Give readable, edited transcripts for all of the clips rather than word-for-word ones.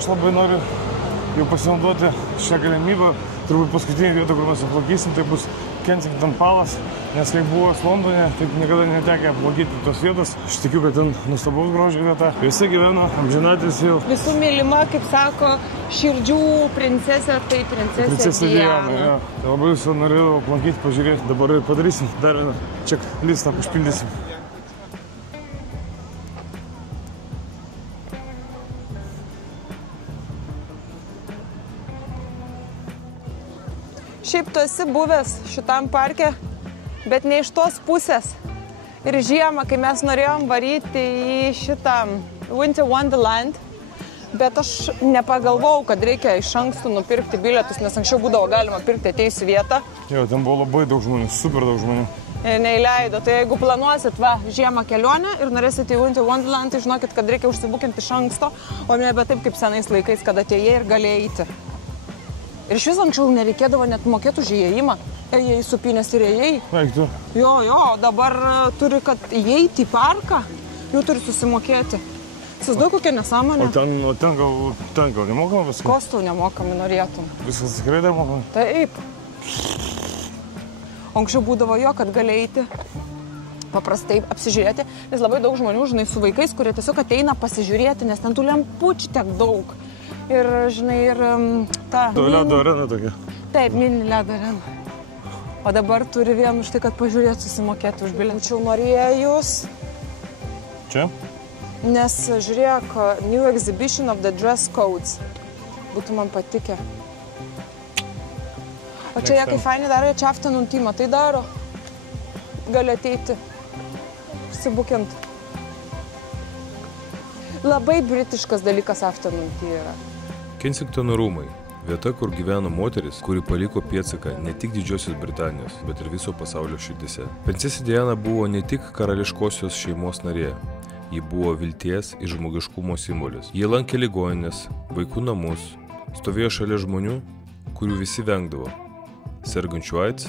aš labai noriu jau pasinaudoti šią galimybę. Turbūt paskutinė vieta, kur mes aplankysim, tai bus Kensington Palace, nes kai buvęs Londone, taip niekada netekė aplankyti tos vietos. Aš tikiu, kad ten nuostabaus grožio vieta. Visi gyveno, amžinatis jau. Visų mylima, kaip sako, širdžių princesė, tai princesė Diana. Ja. Tai labai visą norėjau aplankyti, pažiūrėti. Dabar ir padarysim. Dar vieną checklistą užpildysim. Šiaip tu esi buvęs šitam parke, bet ne iš tos pusės. Ir žiemą, kai mes norėjom varyti į šitą Winter Wonderland, bet aš nepagalvojau, kad reikia iš anksto nupirkti bilietus, nes anksčiau būdavo galima pirkti ateis vietą. Jo, ten buvo labai daug žmonių, super daug žmonių. Ir neįleido. Tai jeigu planuosit žiemą kelionę ir norėsit į Winter Wonderland, tai žinokit, kad reikia užsibukinti iš anksto, o nebe taip kaip senais laikais, kad atėjai ir galėjai eiti. Ir iš vis anksčiau nereikėdavo net mokėti už įėjimą. Ėjai supinės ir ėjai. Eik tu. Jo, dabar turi, kad įeiti į parką, jau turi susimokėti. Įsivaizduoju, kokia nesąmonė. O ten gal nemokama viskas? Kostų nemokami norėtum. Viskas tikrai dar mokama? Taip. Anksčiau būdavo jo, kad gali eiti paprastai apsižiūrėti, nes labai daug žmonių, žinai, su vaikais, kurie tiesiog ateina pasižiūrėti, nes ten tų lempučių tiek daug. Ir, žinai, ir ta... Ledo arena tokia. Taip, mini ledo arena. O dabar turi vien už tai, kad pažiūrėt, susimokėti už bilietą. Tačiau norėjus. Čia? Nes, žiūrėk, New Exhibition of the Dress Codes. Būtų man patikę. O čia jie kai fainai daro, čia afternoon teamą, tai daro. Gali ateiti, užsibukint. Labai britiškas dalykas afternoon tea yra. Kensingtono rūmai. Vieta, kur gyveno moteris, kuri paliko pėdsaką ne tik Didžiosios Britanijos, bet ir viso pasaulio širdise. Princesė Diana buvo ne tik karališkosios šeimos narė. Ji buvo vilties ir žmogiškumo simbolis. Jie lankė ligoninės, vaikų namus, stovėjo šalia žmonių, kurių visi vengdavo. Sergančių AIDS,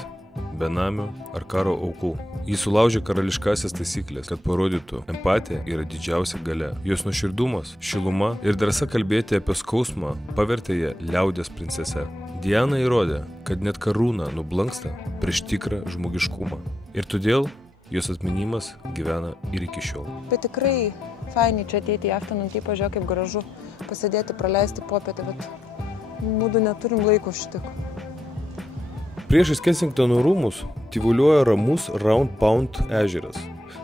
benamių ar karo aukų. Jis sulaužė karališkasias taisyklės, kad parodytų, empatija yra didžiausia galia. Jos nuoširdumas, šiluma ir drąsa kalbėti apie skausmą pavertė ją liaudės princese. Diana įrodė, kad net karūna nublanksta prieš tikrą žmogiškumą. Ir todėl jos atminimas gyvena ir iki šiol. Bet tikrai fainiai čia ateiti į afternoon tea, pažiūrėk, kaip gražu pasėdėti, praleisti popietę, bet mūdu neturim laiko šitiek. Priešais Kensingtono rūmus tyvuliuoja ramus Round Pond ežeras.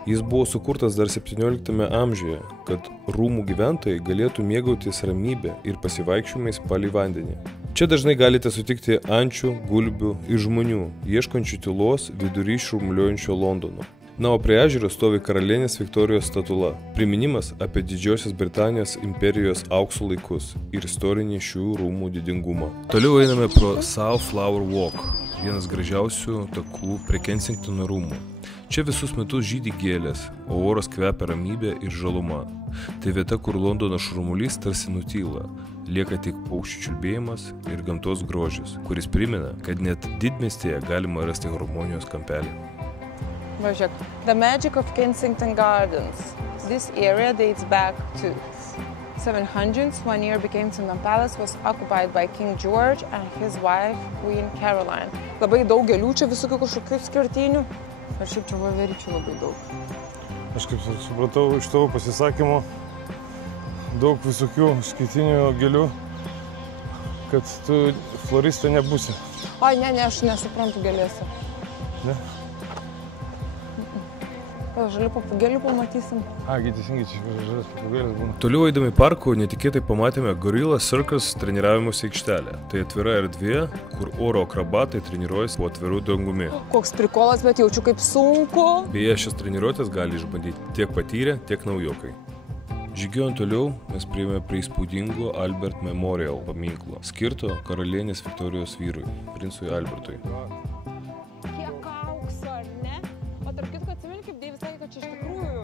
Jis buvo sukurtas dar 17 amžiuje, kad rūmų gyventojai galėtų mėgautis ramybę ir pasivaikščiojimais palei vandenį. Čia dažnai galite sutikti ančių, gulbių ir žmonių, ieškančių tylos vidury šurmuliuojančio Londono. Na, o prie ežero stovi karalienės Viktorijos statula, priminimas apie Didžiosios Britanijos imperijos aukso laikus ir istorinį šių rūmų didingumą. Toliau einame pro South Flower Walk, vienas gražiausių takų prie Kensingtono rūmų. Čia visus metus žydi gėlės, o oras kvepia ramybė ir žaluma. Tai vieta, kur Londono šurmulys tarsi nutyla. Lieka tik paukščių čiulbėjimas ir gamtos grožis, kuris primena, kad net didmiestyje galima rasti harmonijos kampelį. Važiuok. The magic of Kensington Gardens. This area dates back to 700s, when here Kensington Palace was occupied by King George and his wife, Queen Caroline. Labai daug gėlių čia visokių kažkokių skirtinių. Ir šiaip čia voveryčių labai daug. Aš kaip supratau iš tavo pasisakymo, daug visokių skirtinių gėlių, kad tu floristė nebūsi. Oi, ne, aš nesuprantu gėlėse. Ne? Žalių papugėlių pamatysim. Teisingai, čia žalias papugėlis būna. Toliau eidami parku netikėtai pamatėme Gorilla Circus treniravimosi aikštelę. Tai atvira erdvė, kur oro akrobatai treniruojasi po atvirų dangumi. Koks prikolas, bet jaučiu kaip sunku. Beje, šias treniruotės gali išbandyti tiek patyrę, tiek naujokai. Žygiuojant toliau, mes priėjome prie įspūdingo Albert Memorial paminklo, skirto karalienės Viktorijos vyrui, princui Albertui. Kiek aukso, ar ne? O tarp kitko atsimeni, kaip Deivis sakė, kad čia iš tikrųjų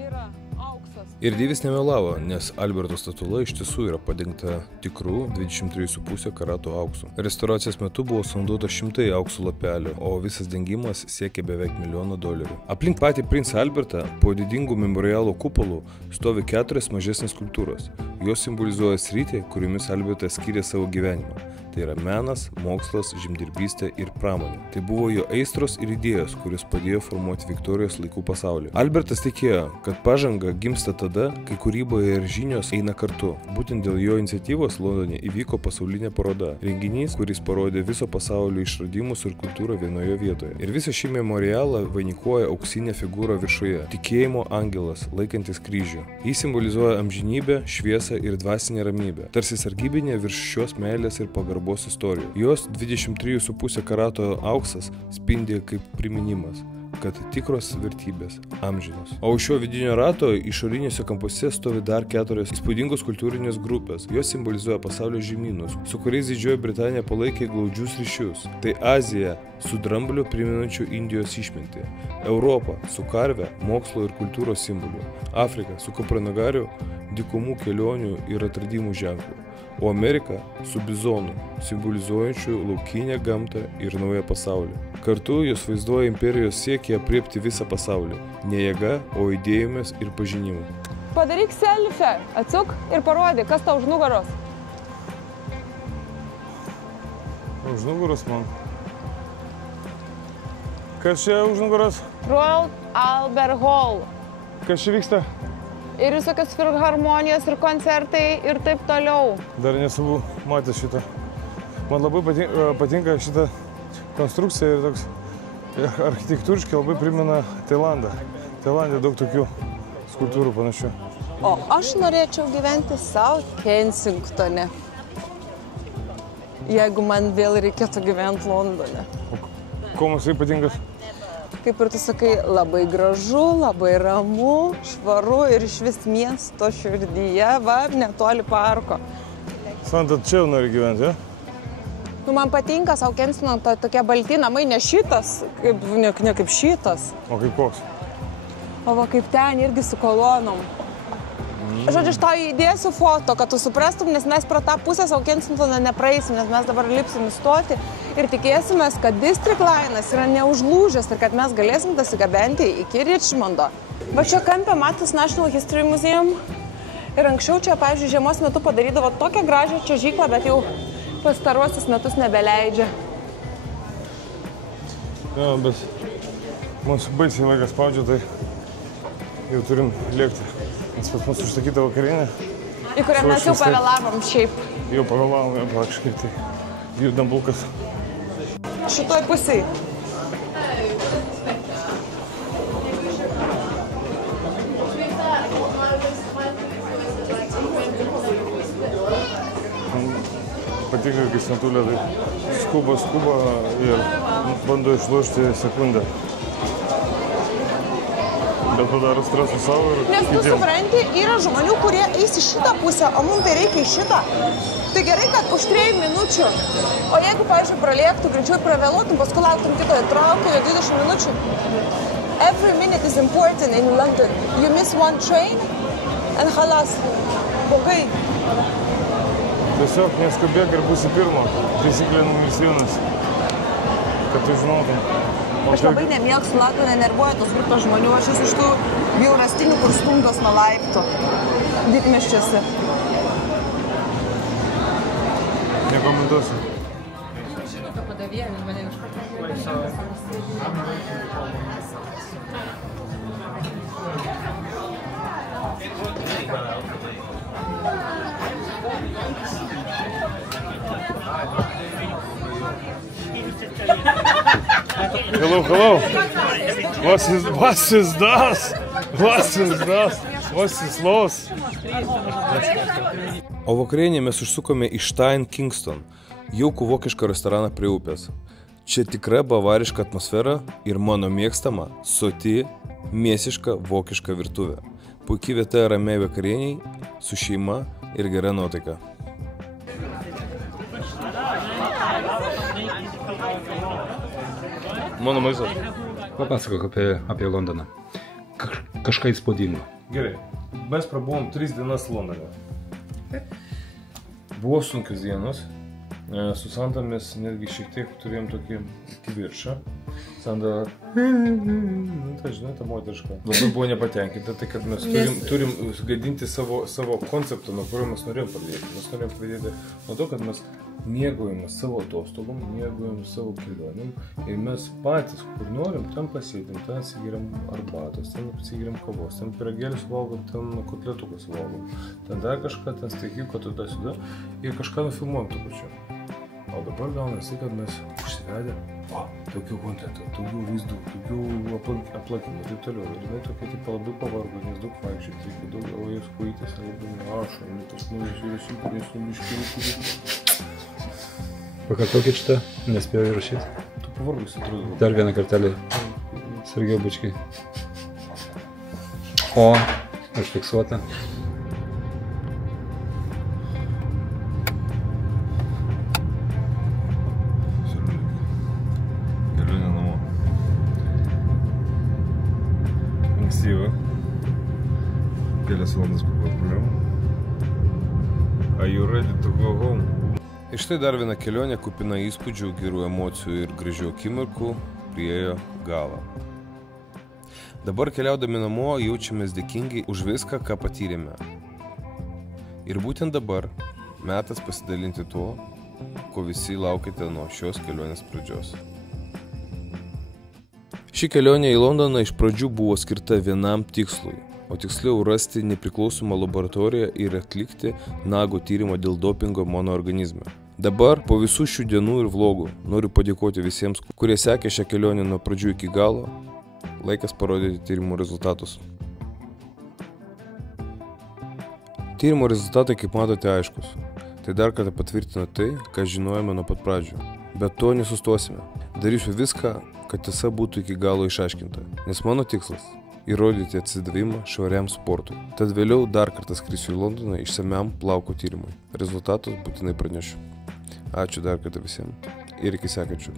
yra auksas. Ir Deivis nemelavo, nes Alberto statula iš tiesų yra padengta tikrų 23,5 karatų auksu. Restauracijos metu buvo sunaudota šimtai aukso lapelių, o visas dengimas siekė beveik $1 milijoną. Aplink patį princą Albertą po didingų memorialo kupolų stovi 4 mažesnės skulptūros. Jos simbolizuoja sritį, kuriomis Albertas skyrė savo gyvenimą. Tai yra menas, mokslas, žemdirbystė ir pramonė. Tai buvo jo aistros ir idėjos, kurios padėjo formuoti Viktorijos laikų pasaulį. Albertas tikėjo, kad pažanga gimsta tada, kai kūryboje ir žinios eina kartu. Būtent dėl jo iniciatyvos Londone įvyko pasaulinė paroda. Renginys, kuris parodė viso pasaulio išradimus ir kultūrą vienoje vietoje. Ir visą šį memorialą vainikuoja auksinė figūra viršuje – tikėjimo angelas, laikantis kryžių. Jis simbolizuoja amžinybę, šviesą ir dvasinę ramybę. Tarsi sargybinė virš šios meilės ir pagarbos istorijų. Jos 23,5 karato auksas spindi kaip priminimas, kad tikros vertybės amžinos. O už šio vidinio rato išoriniuose kampuose stovi dar 4 įspūdingos kultūrinės grupės. Jos simbolizuoja pasaulio žemynus, su kuriais Didžioji Britanija palaikė glaudžius ryšius. Tai Azija su drambliu primenančiu Indijos išmintį, Europa su karve, mokslo ir kultūros simboliu, Afrika su kupranugariu, dykumų kelionių ir atradimų ženklų, o Amerika su bizonu, simbolizuojančiu laukinę gamtą ir naują pasaulį. Kartu jos vaizduoja imperijos siekį apriepti visą pasaulį, ne jėga, o idėjomis ir pažinimu. Padaryk selfie, atsuk ir parodyk, kas tau už nugaros. Už nugaros man. Kas čia už nugaros? Royal Albert Hall. Kas čia vyksta? Ir visokios filharmonijos, ir koncertai, ir taip toliau. Dar nesu matęs šitą. Man labai patinka šitą konstrukcija ir toks architektūriškai labai primena Tailandą. Tailandė daug tokių skulptūrų panašių. O aš norėčiau gyventi South Kensingtone, jeigu man vėl reikėtų gyventi Londone. Kuo mums tai patinka? Kaip ir tu sakai, labai gražu, labai ramu, švaru ir iš vis miesto širdyje, va, netoli parko. Santa, čia nori gyventi, ja? Nu, man patinka South Kensingtone tokie balti namai, ne šitas, ne kaip šitas. O kaip koks? O va, kaip ten irgi su kolonom. Žodžiu, aš tau įdėsiu foto, kad tu suprastum, nes mes pro tą pusę South Kensingtone nepraeisim, nes mes dabar lipsim į stotį ir tikėsimės, kad District Line'as yra neužlūžęs ir kad mes galėsim dasigabenti iki Richmondo. Va čia kampė matos National History Museum ir anksčiau čia, pavyzdžiui, žiemos metu padarydavo tokią gražią čiuožyklą, bet jau pastaruosius metus nebeleidžia. Ja, bet mūsų baisiai laikas spaudžia, tai jau turim lėkti. Nes pas mus užsakyta vakarienė. Į kurią mes jau pavėlavom šiaip. Jau pavėlavom, praktiškai, tai judam bulkas. Šitoj pusėj. Patinka, kai Santulė tai skuba ir bando išlošti sekundę. Bet padaro stresą savo ir nes tu supranti, yra žmonių, kurie eis į šitą pusę, o mums tai reikia į šitą. Tai gerai, kad už 3 minučių. O jeigu, pavyzdžiui, pralėktų, greičiau pravėluotum, paskui lauktum kito traukinio 20 minučių. Every minute is important in London. You miss one train and halas. Blogai. Tiesiog neskubėk ir būsi pirmo. Taisyklė numeris 1. Kad tu žinotum. Aš labai nemėgstu Londone, nervuoja tos grupės žmonių. Aš esu iš tų bjaurastinių, kur stumdos nuo laiptų didmiesčiuose. Nekomentuosiu. Hello, hello. What's his das? What's his loss? O vakarienėje mes užsukome į Stein Kingston, jaukų vokišką restoraną prie upės. Čia tikra bavariška atmosfera ir mano mėgstama, soti, mėsiška vokiška virtuvė. Puikiai vieta ramiai vakarieniai, su šeima ir gera nuotaika. Mano maistas. Papasakok apie Londoną. Kažką įspūdingo. Gerai. mes prabuvom 3 dienas Londone. Buvo sunkios dienos. Su Santa mes netgi šiek tiek turėjom tokį kiviršą. Santa, tai žinai, ta moteriška. Labai buvo nepatenkinta, tai kad mes turim sugadinti savo konceptą, nuo kurio mes norėjom pradėti. Mes norėjom pradėti nuo to, kad mes mėgaujame savo atostogom, mėgaujame savo kelionėm ir mes patys, kur norim, ten pasėdim, ten atsigeriam arbatos, ten atsigeriam kavos, ten pyragėlius valgom, ten kotletukus valgom, ten dar kažką, ten steikiuką, tada sуда ir kažką nufilmuojam tuo pačiu. O dabar gaunasi, kad mes užsivedę, daugiau kontentų, daugiau vaizdų, daugiau aplakymų ir taip toliau. Ir jinai tokia tipo labai pavargo, nes daug vaikščioti, daug jos kojytės, labai ašo, tas naujas vyriausybė, nes numiškiau. Pakartokit šitą, nespėjau įrašyti. Tu pavargus, atrodo. Dar vieną kartelį. Sergejau Bučkai. O, užfiksuota. Kelionė namo. Ankstyva. Kelias valandas po problemų. Are you ready to go home? Ir štai dar viena kelionė kupina įspūdžių, gerų emocijų ir gražių akimirkų priėjo galą. Dabar keliaudami namo jaučiamės dėkingi už viską, ką patyrėme. Ir būtent dabar metas pasidalinti tuo, ko visi laukite nuo šios kelionės pradžios. Ši kelionė į Londoną iš pradžių buvo skirta vienam tikslui, o tiksliau rasti nepriklausomą laboratoriją ir atlikti nago tyrimą dėl dopingo mano organizme. Dabar, po visų šių dienų ir vlogų, noriu padėkoti visiems, kurie sekė šią kelionę nuo pradžių iki galo. Laikas parodyti tyrimų rezultatus. Tyrimo rezultatai, kaip matote, aiškus. Tai dar kartą patvirtina tai, ką žinojame nuo pat pradžių. Bet to nesustosime. Darysiu viską, kad tiesa būtų iki galo išaiškinta. Nes mano tikslas – įrodyti atsidavimą švariam sportui. Tad vėliau dar kartą skrisiu į Londoną išsamiam plauko tyrimui. Rezultatus būtinai pranešiu. Ačiū dar kartą visiems ir iki sekančių.